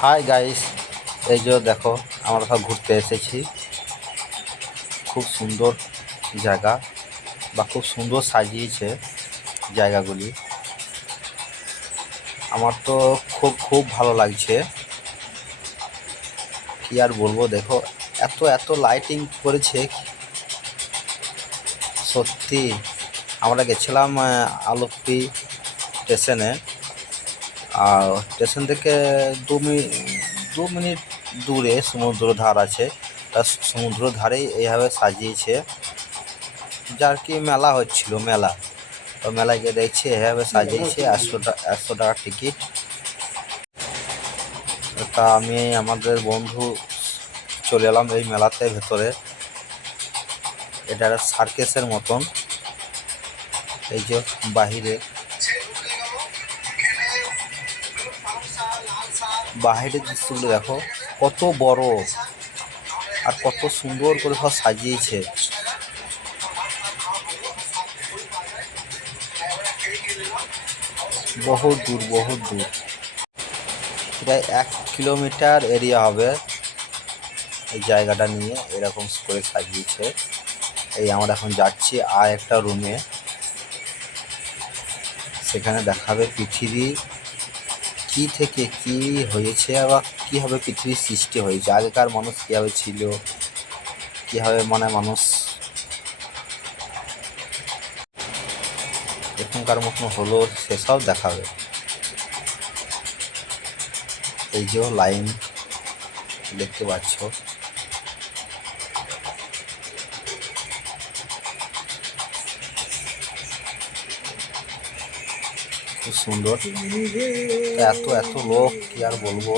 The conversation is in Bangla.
হাই গাইস, এই যে দেখো আমরা সব ঘুরতে এসেছি। খুব সুন্দর জায়গা বা খুব সুন্দর সাজিয়েছে জায়গাগুলি। আমার তো খুব খুব ভালো লাগছে, কি আর বলবো। দেখো এত এত লাইটিং করেছে, সত্যি। আমরা গেছিলাম আলপ্পি স্টেশনে, আর স্টেশন থেকে 2 মিনিট দূরে সমুদ্র ধার আছে। তার সমুদ্র ধারেই এইভাবে সাজিয়েছে, যার কি মেলা হচ্ছিল, মেলা। তো মেলায় গিয়ে দেখছি এভাবে সাজিয়েছে। 100 টাকা টিকিট। তা আমি আমাদের বন্ধু চলে এলাম এই মেলাতে ভেতরে। এটা একটা সার্কেসের মতন। এই যে বাহিরে বাহিরের দৃশ্যগুলো দেখো, কত বড় আর কত সুন্দর করে সব সাজিয়েছে। বহুত দূর, বহুত দূর, প্রায় 1 কিলোমিটার এরিয়া হবে এই জায়গাটা নিয়ে এরকম করে সাজিয়েছে। এই আমরা এখন যাচ্ছি আর একটা রুমে, সেখানে দেখাবে পৃথিবী কি থেকে কি হয়েছে, আবার কীভাবে পৃথিবীর সৃষ্টি হয়েছে, আগেকার মানুষ কীভাবে ছিল, কীভাবে মানুষ এখনকার মতন হলো, সেসব দেখাবে। এই যে লাইন দেখতে পাচ্ছ, খুব সুন্দর। এত এত লোক, কি আর বলবো।